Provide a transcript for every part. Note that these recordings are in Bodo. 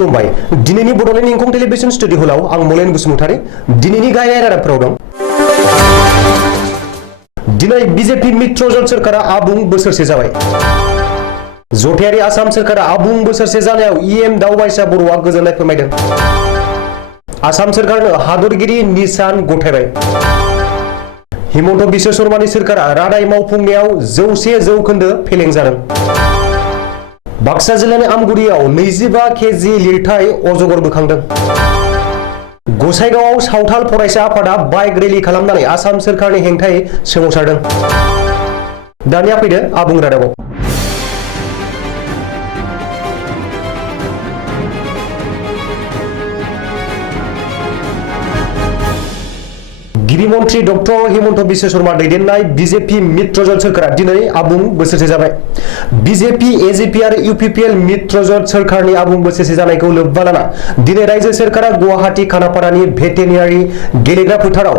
खुलुमबाय दिनैनि बड'लेण्ड इंखं टेलिभिजन स्टुडिअ'आव आं मलेन बसुमतारी दिनैनि गाहाय रादाबफोराव दं। दिनै बीजेपी मित्र जथ सोरखारा आबुं बोसोरसे जाबाय। जथायारि आसाम सोरखारा आबुं बोसोरसे जानायाव इएम दावबायसा बर'आ गोजोननाय फोरमायदों। आसाम सोरखारनो हादरगिरि निसान गथायबाय। हिमन्त बिश्व शर्मानि सोरखारा रादाय मावफुंनायाव 100% फेलें जादों। बाक्सा जिल्लानि आमगुरियाव 25 केजि लिरथाय अजगर बोखांदों। गसाइगावआव सावथाल फरायसा आफादा बाइक रेलि खालामनानै आसाम सोरखारनि हेंथायै सोमावसारदों। दानिया फैदो आबुं रादाबाव। गिबि मन्त्री डक्टर हिमन्त बिश्व शर्मा दैदेननाय बीजेपी मित्र जथ सोरखारा दिनै आबुं बोसोरसे जाबाय। बीजेपी एजेपी आरो यूपीपीएल मित्र जथ सोरखारनि आबुं बोसोरसे जानायखौ लोब्बा लाना दिनै रायजो सोरखारा गुवाहाटी खानापारानि भेटेरिनारि गेलेग्रा फोथाराव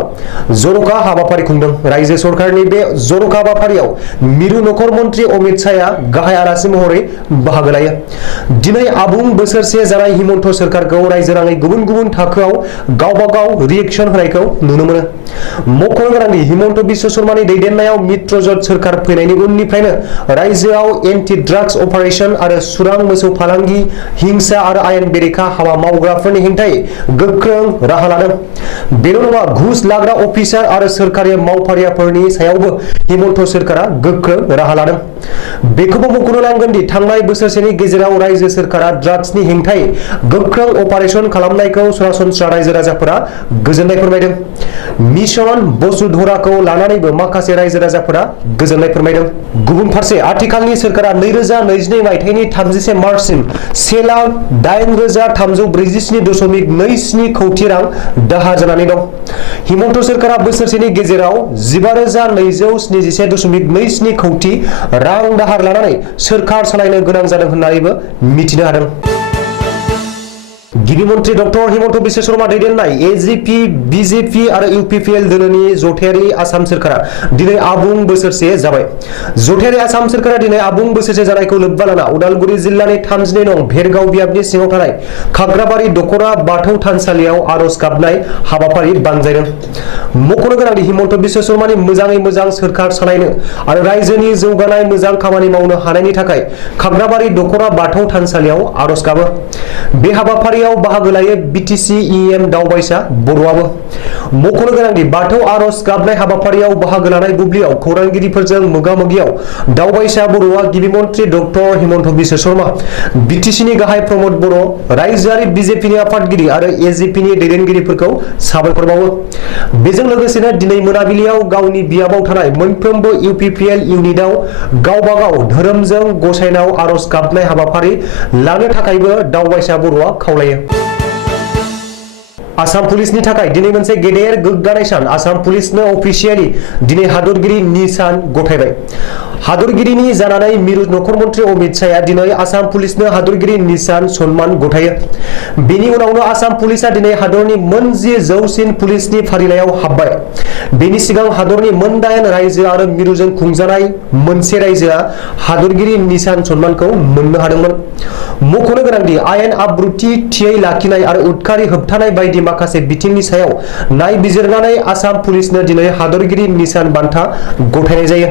जर'खा हाबाफारि खुंदों। रायजो सोरखारनि बे जर'खा हाबाफारियाव मिरु नखर मन्त्री अमित शाहआ गाहाय आलासि महरै बाहागो लायो। दिनै आबुं बोसोरसे जानाय हिमन्त सोरखारखौ रायजो नाङै गुबुन गुबुन थाखोआव गावबा गाव रिएक्शन होनायखौ नुनो मोनो। मख'नो गोनांदि हिमन्त बिश्व शर्मानि दैदेननायाव मित्र जथ सोरखार फैनायनि उननिफ्रायनो रायजोआव एन्टि ड्राग्स अपारेशन आरो सुरां मोसौ फालांगि हिंसा आरो आयेन बेरेखा हाबा मावग्राफोरनि हेंथायै गोख्रों राहा लादों। बेल' नङा, घुस लाग्रा अफिसार आरो सोरखारि मावफारियाफोरनि सायावबो हिमन्त सोरखारा गोख्रों राहा लादों। बेखौबो मख'नो नांगोन दि थांनाय बोसोरसेनि गेजेराव रायजो सोरखारा ड्राग्सनि हेंथायै गोख्रों अपारेशन खालामनायखौ सरासनस्रा रायजो राजाफोरा गोजोननाय फोरमायदों। मिशन बसुधराखौ लानानैबो माखासे रायजो राजाफोरा गोजोननाय फोरमायदों। गुबुन फारसे आथिखालनि सोरखारा 2022 मायथाइनि 30 मार्चसिम 1,08,347.27 कौटि रां दाहार जानानै दं। हिमन्त सोरखारा बोसोरसेनि गेजेराव 15,271.27 कौटि रां दाहार लानानै सोरखार सालायनो गोनां जादों होननानैबो मिथिनो हादों। गिबि मन्त्री डक्टर हिमन्त बिश्व शर्मा दैदेननाय एजेपी बीजेपी आरो यूपीपीएल दोलोनि जथायारि आसाम सोरखारा दिनै आबुं बोसोरसे जाबाय। जथायारि आसाम सोरखारा दिनै आबुं बोसोरसे जानायखौ लोब्बा लाना उदालगुरि जिल्लानि 32 नं भेरगाव बियाबनि सिङाव थानाय खाग्राबारि दख'रा बाथौ थानसालियाव आर'ज गाबनाय हाबाफारि बानजायदों। मख'नो गोनांदि हिमन्त बिश्व शर्मानि मोजाङै मोजां सोरखार सालायनो आरो रायजोनि जौगानाय मोजां खामानि मावनो हानायनि थाखाय खाग्राबारि दख'रा बाथौ थानसालियाव आर'ज गाबो। बे हाबाफारियाव बाहागो लायो बीटीसी इएम दावबायसा बर'आबो। मख'नो गोनांदि बाथौ आर'ज गाबनाय हाबाफारियाव बाहागो लानाय बुब्लियाव खौरांगिरिफोरजों मोगा-मोगियाव दावबायसा बर'आ गिबि मन्त्री डक्टर हिमन्त बिश्व शर्मा, बीटीसीनि गाहाय प्रमद बर', रायजोआरि बीजेपीनि आफादगिरि आरो एजेपीनि दैदेनगिरिफोरखौ साबायखर बावो। बेजों लोगोसेनो दिनै मोनाबिलियाव गावनि बियाबाव थानाय मोनफ्रोमबो यूपीपीएल इउनिटआव गावबा गाव धोरोमजों गसायनाव आर'ज गाबनाय हाबाफारि लानो थाखायबो दावबायसा बर'आ खावलायो। आसाम पुलिसनि थाखाय दिनै मोनसे गेदेर गोग्गानाय सान। आसाम पुलिसनो अफिसियेलि दिनै हादरगिरि निसान गथायबाय। हादरगिरिनि जानानै मिरु नखर मन्त्री अमित शाहआ दिनै आसाम पुलिसनो हादरगिरि निसान सन्मान गथायो। बेनि उनावनो आसाम पुलिसआ दिनै हादरनि मोन 10 जौसिन पुलिसनि फारिलाइयाव हाबबाय। बेनि सिगां हादरनि मोन 8 रायजो आरो मिरुजों खुंजानाय मोनसे रायजोआ हादरगिरि निसान सन्मानखौ मोननो हादोंमोन। मख'नो गोनांदि आयेन आब्रुथि थियै लाखिनाय आरो उदखारि होबथानाय बायदि माखासे बिथिंनि सायाव नायबिजिरनानै आसाम पुलिसनो दिनै हादरगिरि निसान बान्था गथायनाय जायो।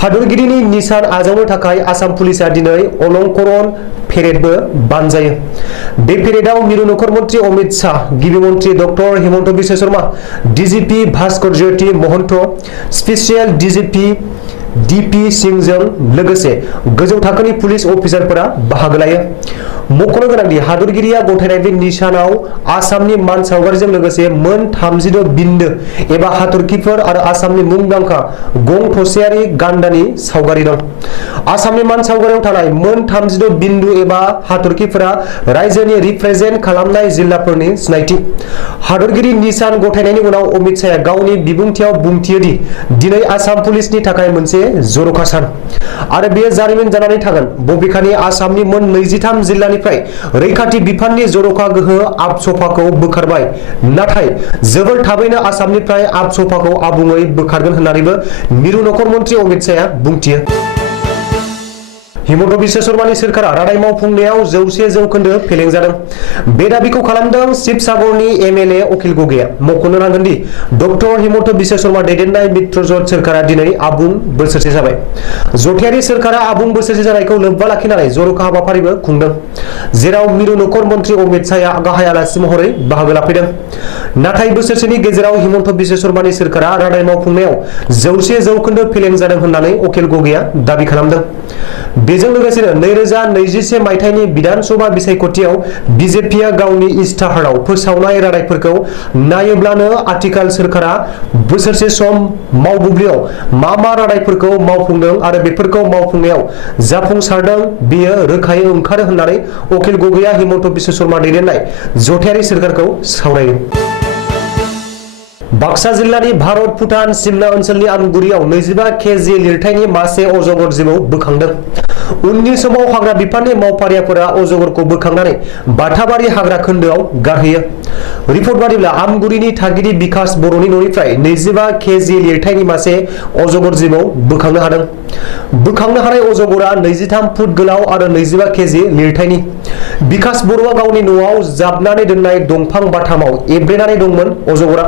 हादरगिरिनि निसान आजावनो थाखाय आसाम पुलिसआ दिनै अलंकरण पेरेडबो बानजायो। बे पेरेडआव मिरु नखर मन्त्री अमित शाह, गिबि मन्त्री डक्टर हिमन्त बिश्व शर्मा, डीजीपी भास्कर ज्योति महन्त, स्पेसियेल डीजीपी डीपी सिंहजों लोगोसे गोजौ थाखोनि पुलिस अफिसारफोरा बाहागो लायो। मख'नो गोनांदि हादरगिरिया गथायनाय बे निशानाव आसामनि मान सावगारिजों लोगोसे मोन 36 बिन्दो एबा हाथरखिफोर आरो आसामनि मुंदांखा गं थसेयारि गान्दानि सावगारि दं। आसामनि मान सावगारियाव थानाय मोन 36 बिन्दु एबा हाथरखिफोरा रायजोनि रिप्रेजेन्ट खालामनाय जिल्लाफोरनि सिनायथि। हादरगिरि निसान गथायनायनि उनाव अमित शाहआ गावनि बिबुंथियाव बुंथियो दि दिनै आसाम पुलिसनि थाखाय मोनसे जर'खा सान आरो बेयो जारिमिन जानानै थागोन। बबेखानि आसामनि मोन 23 जिल्लानिफ्राय रैखाथि बिफाननि जर'खा गोहो आबसफाखौ बोखारबाय, नाथाय जोबोर थाबैनो आसामनिफ्राय आबसफाखौ आबुङै बोखारगोन होननानैबो मिरु नखर मन्त्री अमित शाहआ बुंथियो। हिमन्त बिश्व शर्मानि सोरखारा रादाय मावफुंनायाव 100% फेलें जादों। बे दाबिखौ खालामदों शिबसागरनि एमएलए अखिल गगैया। मख'नो नांगोन दि डक्टर हिमन्त बिश्व शर्मा दैदेननाय मित्रजोट सोरखारा दिनै आबुं बोसोरसे जाबाय। जथायारि सोरखारा आबुं बोसोरसे जानायखौ लोब्बा लाखिनानै जर'खा हाबाफारिबो खुंदों, जेराव मिरु नखर मन्त्रि अमित शाहआ गाहाय आलासि महरै बाहागो लाफैदों। नाथाय बोसोरसेनि गेजेराव हिमन्त बिश्व शर्मानि सोरखारा रादाय मावफुंनायाव 100% फेलें जादों होननानै अखिल गगैया दाबि खालामदों। बेजों लोगोसेनो 2021 मायथाइनि विधान सभा बिसायख'थियाव बिजेपिआ गावनि इस्ताहाराव फोसावनाय रादायफोरखौ नायोब्लानो आथिखाल सोरखारा बोसोरसे सम मावबुब्लियाव मा रादायफोरखौ मावफुंदों आरो बेफोरखौ मावफुंनायाव जाफुंसारदों बेयो रोखायै ओंखारो होननानै अखिल गगैया हिमन्त बिश्व शर्मा दैदेननाय जथायारि सोरखारखौ सावरायो। बाक्सा जिल्लानि भारत भुटान सिमना ओनसोलनि आमगुरियाव 25 केजि लिरथायनि मासे अजगर जिबौ बोखांदों। उननि समाव हाग्रा बिफाननि मावफारियाफोरा अजगरखौ बोखांनानै बाथाबारि हाग्रा खोन्दोआव गारहैयो। रिपर्ट बादिब्ला आमगुरिनि थागिरि बिकास बर'नि न'निफ्राय 25 केजि लिरथायनि मासे अजगर जिबौ बोखांनो हादों। बोखांनो हानाय अजगरा 23 फुट गोलाव आरो 25 केजि लिरथायनि। बिकास बर'आ गावनि न'आव जाबनानै दोननाय दंफां बाथामाव एब्रेनानै दंमोन अजगरा।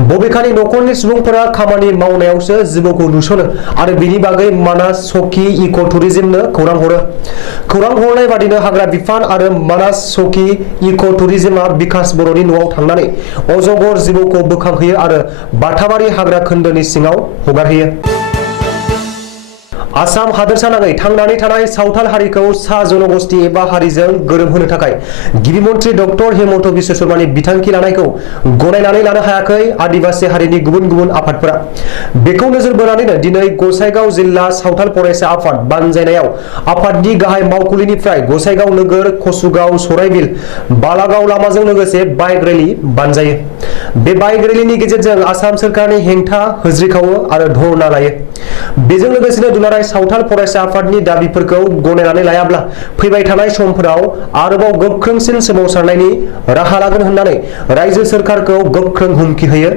बबेखानि न'खरनि सुबुंफोरा खामानि मावनायावसो जिबौखौ नुसनो आरो बिनि बागै मानास सखि इक' टुरिजमनो खौरां हरो। खौरां हरनाय बादिनो हाग्रा बिफान आरो मानास सखि इक' टुरिजमआ बिकास बर'नि न'आव थांनानै अजगर जिबौखौ बोखांहैयो आरो बाथाबारि हाग्रा खोन्दोनि सिङाव हगारहैयो। आसाम हादोरसानाङै थांनानै थानाय सावथाल हारिखौ सा जनगोष्ठी एबा हारिजों गोरोबहोनो थाखाय गिबि मन्त्रि डक्टर हिमन्त बिश्व शर्मानि बिथांखि लानायखौ गनायनानै लानो हायाखै आदिबासी हारिनि गुबुन गुबुन आफादफोरा। बेखौ नोजोर बोनानैनो दिनै गसाइगाव जिल्ला सावथाल फरायसा आफाद बानजायनायाव आफादनि गाहाय मावखुलिनिफ्राय गसाइगाव नोगोर, कसुगाव, सराइबिल, बालागाव लामाजों लोगोसे बाइक रेली बानजायो। बे बाइक रेलीनि गेजेरजों आसाम सोरखारनि हेंथा होज्रिखावो आरो धरना लायो। बेजों लोगोसेनो दुलाराय सावथाल फरायसा आफादनि दाबिफोरखौ गनायनानै लायाब्ला फैबाय थानाय समफोराव आरोबाव गोख्रोंसिन सोमावसारनायनि राहा लागोन होननानै रायजो सोरखारखौ गोख्रों हुमखि होयो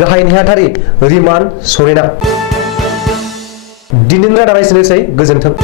गाहाय नेहाथारि रिमान सरेना। दिनैनि रादाबा एसेनोसै, गोजोन्थों।